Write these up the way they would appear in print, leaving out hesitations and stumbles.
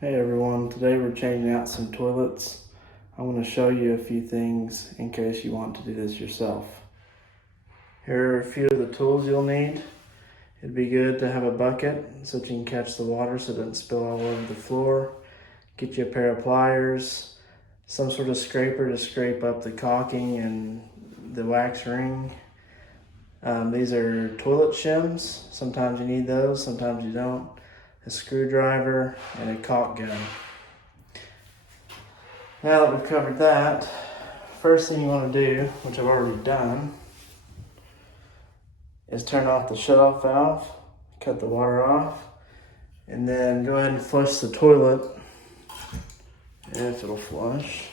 Hey everyone, today we're changing out some toilets. I'm going to show you a few things in case you want to do this yourself. Here are a few of the tools you'll need. It'd be good to have a bucket so that you can catch the water so it doesn't spill all over the floor. Get you a pair of pliers, some sort of scraper to scrape up the caulking and the wax ring. These are toilet shims. Sometimes you need those, sometimes you don't. A screwdriver, and a caulk gun. Now that we've covered that, first thing you want to do, which I've already done, is turn off the shutoff valve, cut the water off, and then go ahead and flush the toilet, if it'll flush.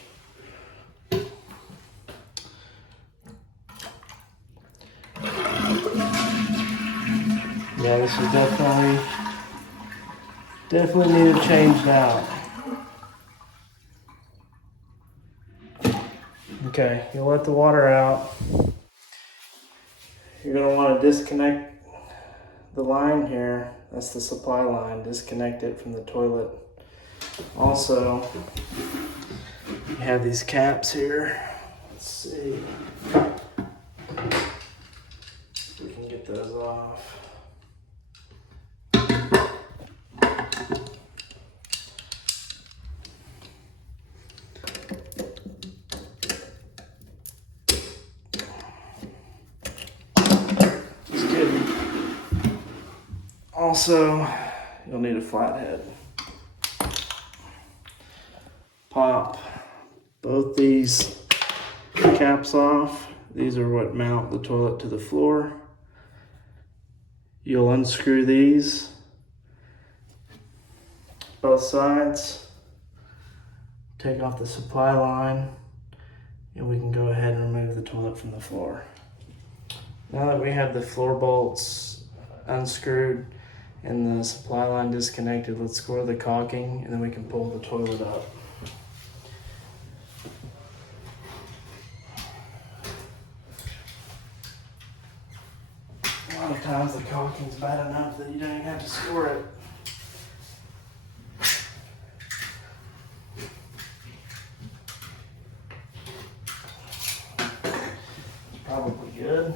Yeah, this is definitely need to change out. Okay, you'll let the water out. You're going to want to disconnect the line here. That's the supply line. Disconnect it from the toilet. Also, you have these caps here. Let's see if we can get those off. Also, you'll need a flathead. Pop both these caps off. These are what mount the toilet to the floor. You'll unscrew these, both sides. Take off the supply line, and we can go ahead and remove the toilet from the floor. Now that we have the floor bolts unscrewed and the supply line disconnected, let's score the caulking and then we can pull the toilet up. A lot of times the caulking's bad enough that you don't even have to score it. It's probably good.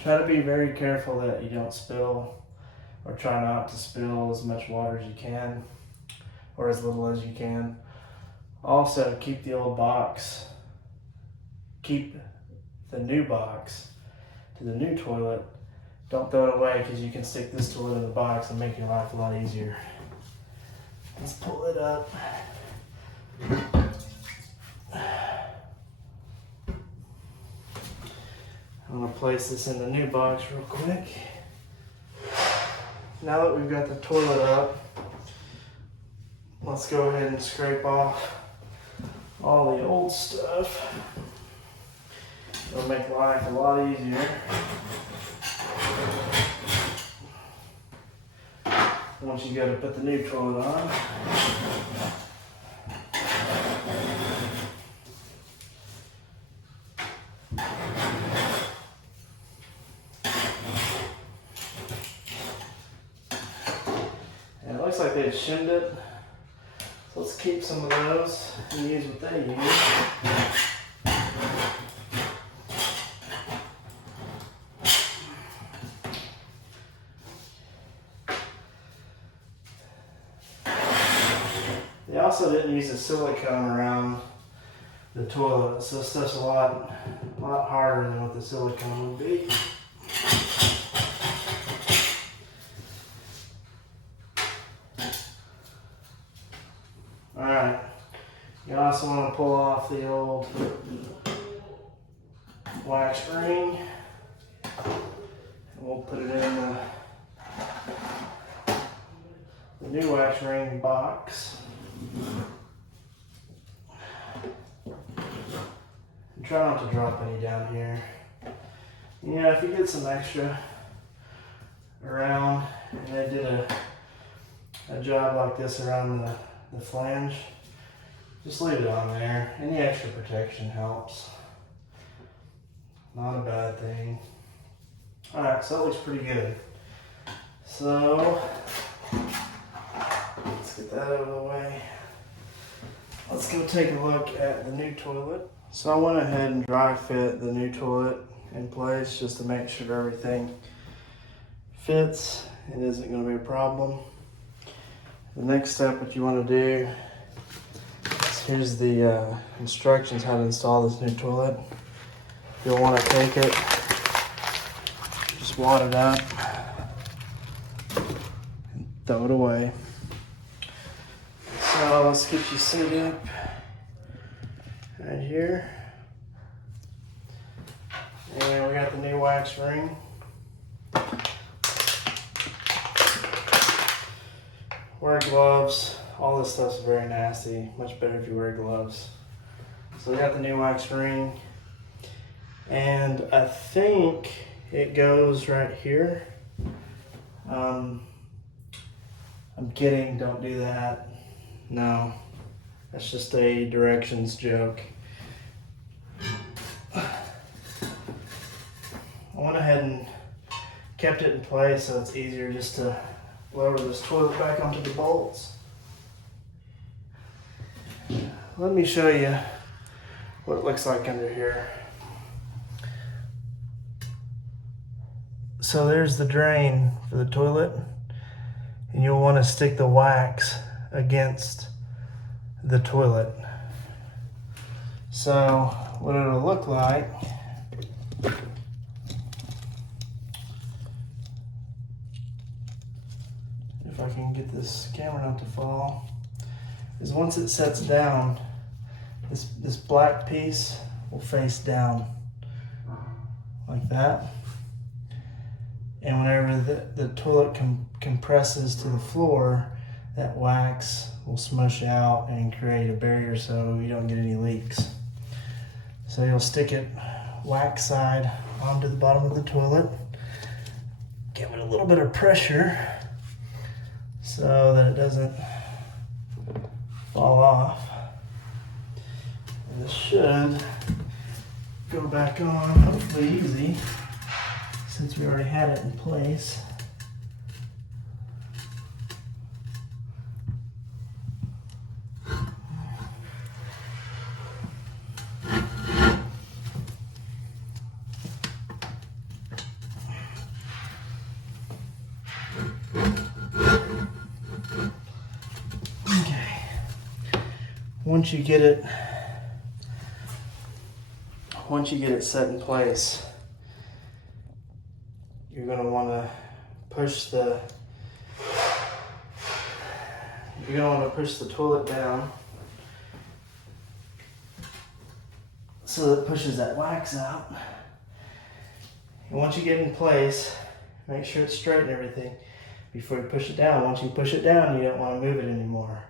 Try to be very careful that you don't spill, or try not to spill as much water as you can, or as little as you can. Also, keep the old box, keep the new box to the new toilet. Don't throw it away, because you can stick this toilet in the box and make your life a lot easier. Let's pull it up. I'm going to place this in the new box real quick. Now that we've got the toilet up, let's go ahead and scrape off all the old stuff. It'll make life a lot easier. Once you go to put the new toilet on. Looks like they shimmed it, so let's keep some of those and use what they use. They also didn't use the silicone around the toilet, so this stuff's a lot harder than what the silicone would be. Alright, you also want to pull off the old wax ring, and we'll put it in the new wax ring box. And try not to drop any down here. You know, if you get some extra around, and they did a job like this around the flange, just leave it on there. Any extra protection helps. Not a bad thing. Alright, so that looks pretty good. So, let's get that out of the way. Let's go take a look at the new toilet. So I went ahead and dry fit the new toilet in place just to make sure everything fits and isn't going to be a problem. The next step, what you want to do is here's the instructions how to install this new toilet. You'll want to take it, just wad it up, and throw it away. So let's get you set up right here. And we got the new wax ring. Wear gloves. All this stuff's very nasty. Much better if you wear gloves. So we got the new wax ring. And I think it goes right here. I'm kidding, don't do that. No, that's just a directions joke. I went ahead and kept it in place so it's easier just to lower this toilet back onto the bolts. Let me show you what it looks like under here. So there's the drain for the toilet, and you'll want to stick the wax against the toilet. So what it'll look like, if I can get this camera not to fall, is once it sets down, this black piece will face down like that. And whenever the toilet compresses to the floor, that wax will smush out and create a barrier so you don't get any leaks. So you'll stick it wax side onto the bottom of the toilet. Give it a little bit of pressure so that it doesn't fall off. And this should go back on, hopefully easy, since we already had it in place. Okay. Once you get it set in place, you're going to want to push the toilet down so that it pushes that wax out. And once you get in place, make sure it's straight and everything before you push it down. Once you push it down, you don't want to move it anymore.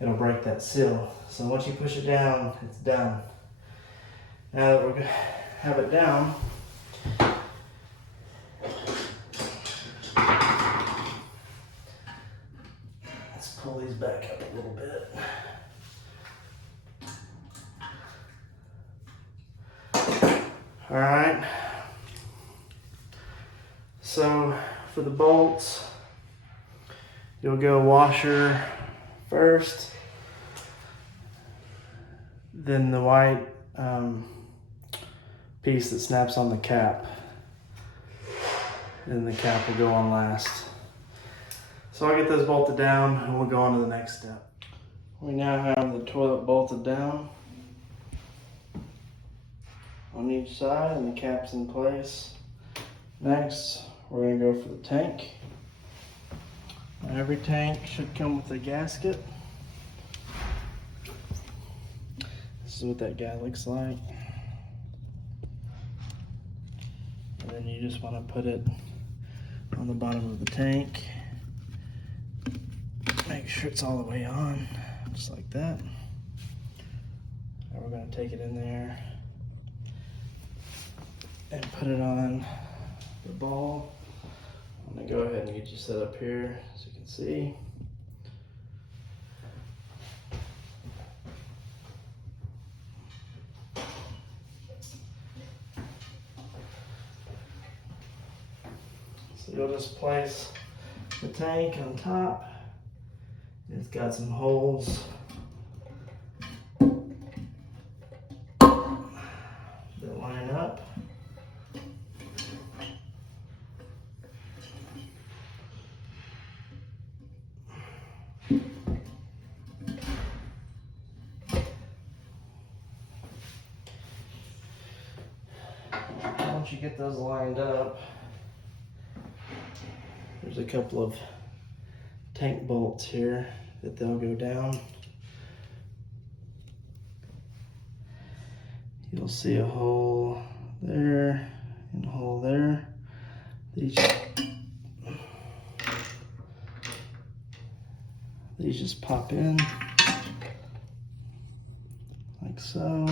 It'll break that seal. So once you push it down, it's done. Now that we're going to have it down, let's pull these back up a little bit. All right. So for the bolts, you'll go washer first, then the white piece that snaps on the cap, and the cap will go on last. So I'll get those bolted down and we'll go on to the next step. We now have the toilet bolted down on each side and the cap's in place. Next, we're going to go for the tank. Now, every tank should come with a gasket. This is what that guy looks like. And then you just want to put it on the bottom of the tank. Make sure it's all the way on, just like that. Now we're going to take it in there and put it on the ball. I'm going to go ahead and get you set up here so you can see. So you'll just place the tank on top. It's got some holes that line up. Once you get those lined up, there's a couple of tank bolts here that they'll go down. You'll see a hole there and a hole there. These just pop in like so,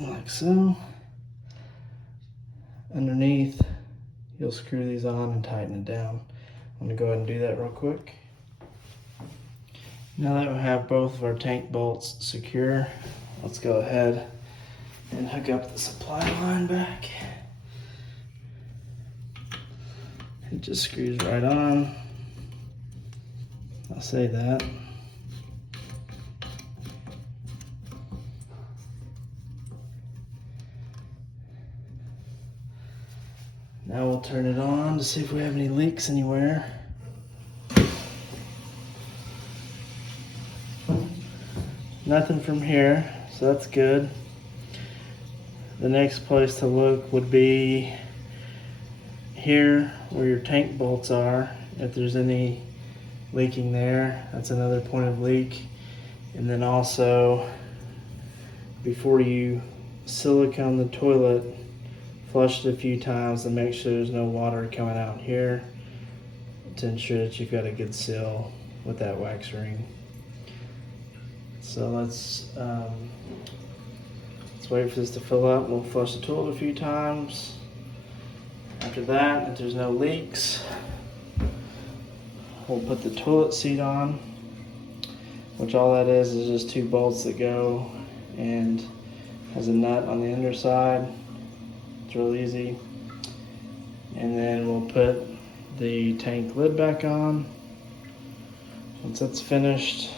like so. Underneath, you'll screw these on and tighten it down. I'm gonna go ahead and do that real quick. Now that we have both of our tank bolts secure, let's go ahead and hook up the supply line back. It just screws right on. I'll say that. Now we'll turn it on to see if we have any leaks anywhere. Nothing from here, so that's good. The next place to look would be here where your tank bolts are. If there's any leaking there, that's another point of leak. And then also, before you silicone the toilet, flush it a few times to make sure there's no water coming out here to ensure that you've got a good seal with that wax ring. So let's wait for this to fill up. We'll flush the toilet a few times. After that, if there's no leaks, we'll put the toilet seat on, which all that is just two bolts that go and has a nut on the underside. It's real easy. And then we'll put the tank lid back on. Once that's finished,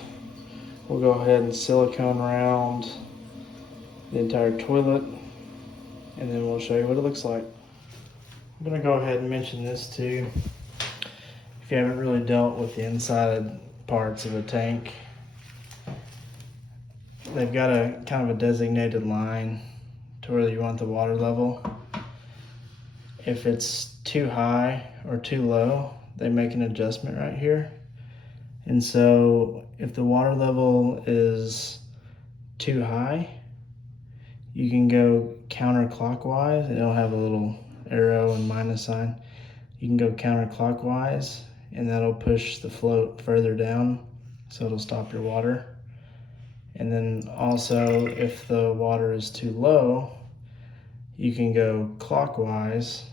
we'll go ahead and silicone around the entire toilet, and then we'll show you what it looks like. I'm gonna go ahead and mention this too. If you haven't really dealt with the inside parts of a tank, they've got a kind of a designated line to where you want the water level. If it's too high or too low, they make an adjustment right here. And so if the water level is too high, you can go counterclockwise. It'll have a little arrow and minus sign. You can go counterclockwise, and that'll push the float further down, so it'll stop your water. And then also, if the water is too low, you can go clockwise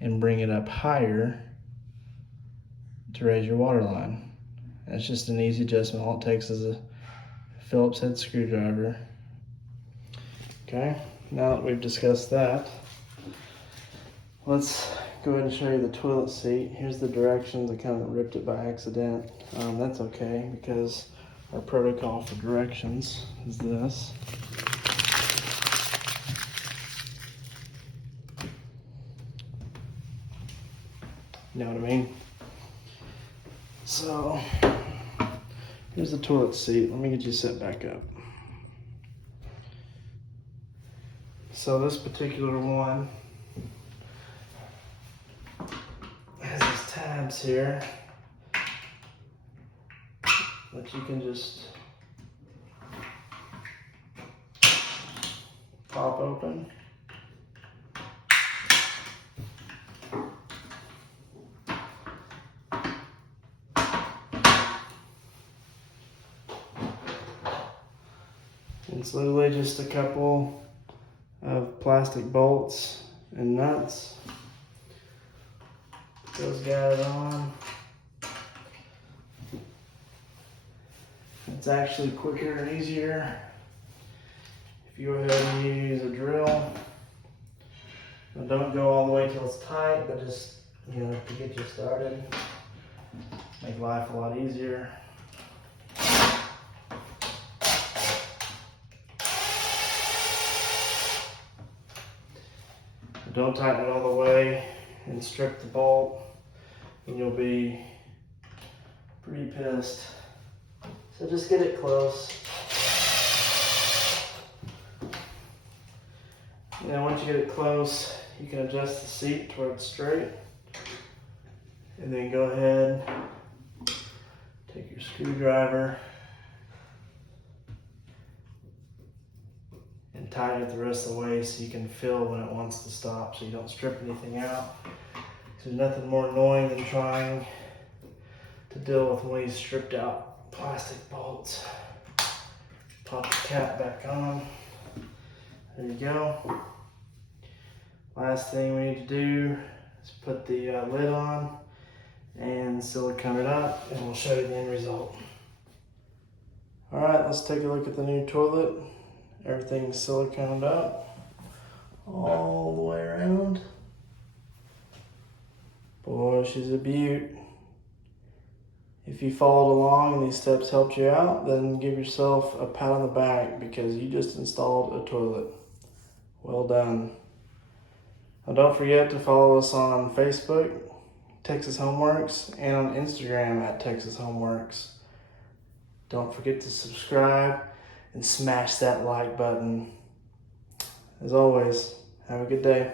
and bring it up higher to raise your water line. That's just an easy adjustment. All it takes is a Phillips head screwdriver. Okay, now that we've discussed that, let's go ahead and show you the toilet seat. Here's the directions. I kind of ripped it by accident. That's okay, because our protocol for directions is this. You know what I mean? So, here's the toilet seat. Let me get you set back up. So this particular one has these tabs here that you can just pop open. It's literally just a couple of plastic bolts and nuts. Put those guys on. It's actually quicker and easier if you go ahead and use a drill. Now don't go all the way till it's tight, but just, you know, to get you started. Make life a lot easier. Don't tighten it all the way and strip the bolt, and you'll be pretty pissed. So just get it close. And then once you get it close, you can adjust the seat to where it's straight. And then go ahead, take your screwdriver and tighten it the rest of the way so you can feel when it wants to stop, so you don't strip anything out. There's nothing more annoying than trying to deal with one of these stripped out plastic bolts. Pop the cap back on. There you go. Last thing we need to do is put the lid on and silicone it up, and we'll show you the end result. All right, let's take a look at the new toilet. Everything's siliconed up all the way around. Boy, she's a beaut. If you followed along and these steps helped you out, then give yourself a pat on the back because you just installed a toilet. Well done. Now don't forget to follow us on Facebook, Texas Homeworks, and on Instagram at Texas Homeworks. Don't forget to subscribe and smash that like button. As always, have a good day.